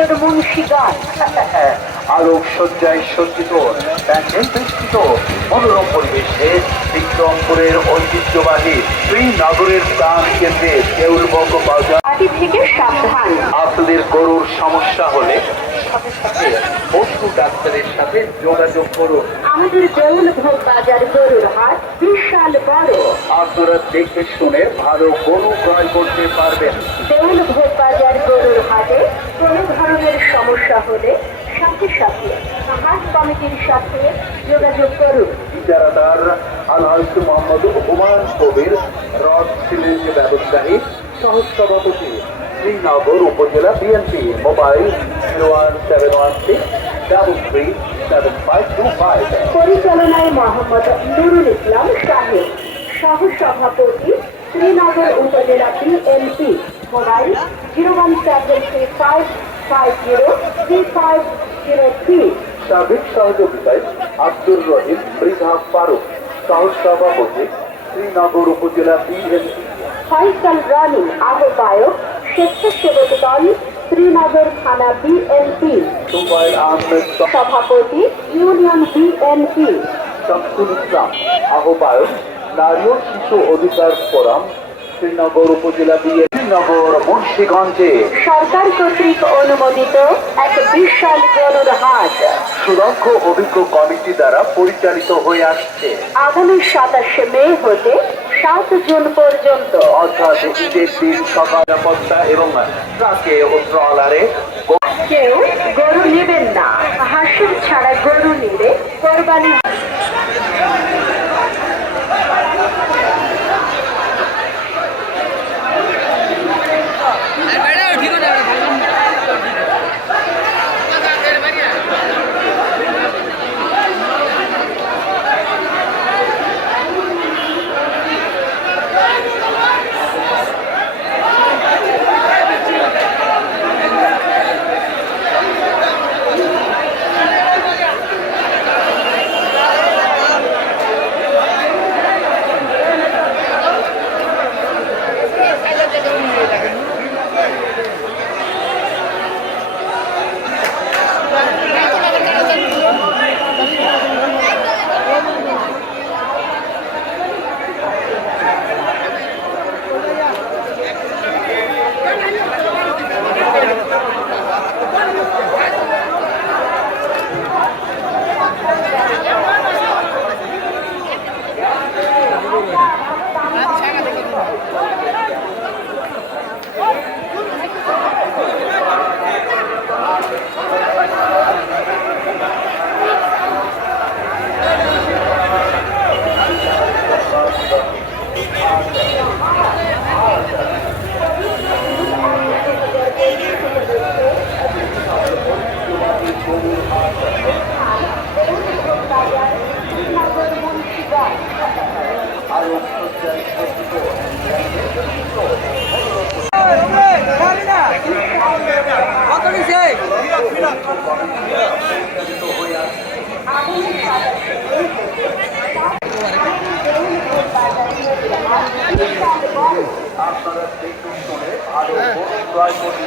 শ্রীনগর মুন্সিগঞ্জ। আলোকসজ্জায় সজ্জিত প্যান্ডেল বেষ্টিত মনোরম পরিবেশে বিক্রমপুরের ঐতিহ্যবাহী শ্রীনগরের প্রাণ কেন্দ্রে দেউলবঙ্গ বাজার পার্টি থেকে সাবধান। আপনাদের গরুর সমস্যা হলে সাথে সাথে পশু ডাক্তারের সাথে যোগাযোগ করুন। আমাদের দেউলভোগ বাজার গরুর হাট বিশাল বড়। আপনারা দেখে শুনে ভালো গরু ক্রয় করতে পারবেন। দেউলভোগ বাজার গরুর হাটে কোনো ধরনের সমস্যা হলে সাথে সাথে হাট কমিটির সাথে যোগাযোগ করুন। ইজারাদার আলহাজ মোহাম্মদ হুমায়ুন কবির রড সিলেজ ব্যবসায়ী সহস্রবতী শ্রীনগর উপজেলা বিএনপি। মোবাইল 01716737525। পরিচালনায় মোহাম্মদ নুরুল ইসলাম সাহেব, সহসভাপতি শ্রীনগর উপজেলা বিএনপি। মোবাইল 01735503503। সার্বিক সহযোগিতায় আব্দুর রহিম মৃধা ফারুক, সহসভাপতি শ্রীনগর উপজেলা বিএনপি। ফয়সাল রানী আহ্বায়ক, স্বেচ্ছাসেবক দল শ্রীনগর থানা বিএনপি। সুবাইল আহমেদ, সভাপতি ইউনিয়ন বিএনপি। শামসুল ইসলাম আহ্বায়ক নারী ও শিশু অধিকার ফোরাম শ্রীনগর উপজেলা বিএনপি। শ্রীনগর মুন্সিগঞ্জে সরকার কর্তৃক অনুমোদিত এক বিশাল গরুর হাট সুদক্ষ অভিজ্ঞ কমিটি দ্বারা পরিচালিত হয়ে আসছে। আগামী 27 মে হতে 7 জুন পর্যন্ত। অর্থাৎ ঈদের দিন সকাল নিরাপত্তা এবং ট্রাকে ও ট্রলারে কেউ গরু নেবেন না। হাসির ছাড়া গরু নিলে কোরবানি আপনারা দেখুন শুনে ভালো ক্রয় করতে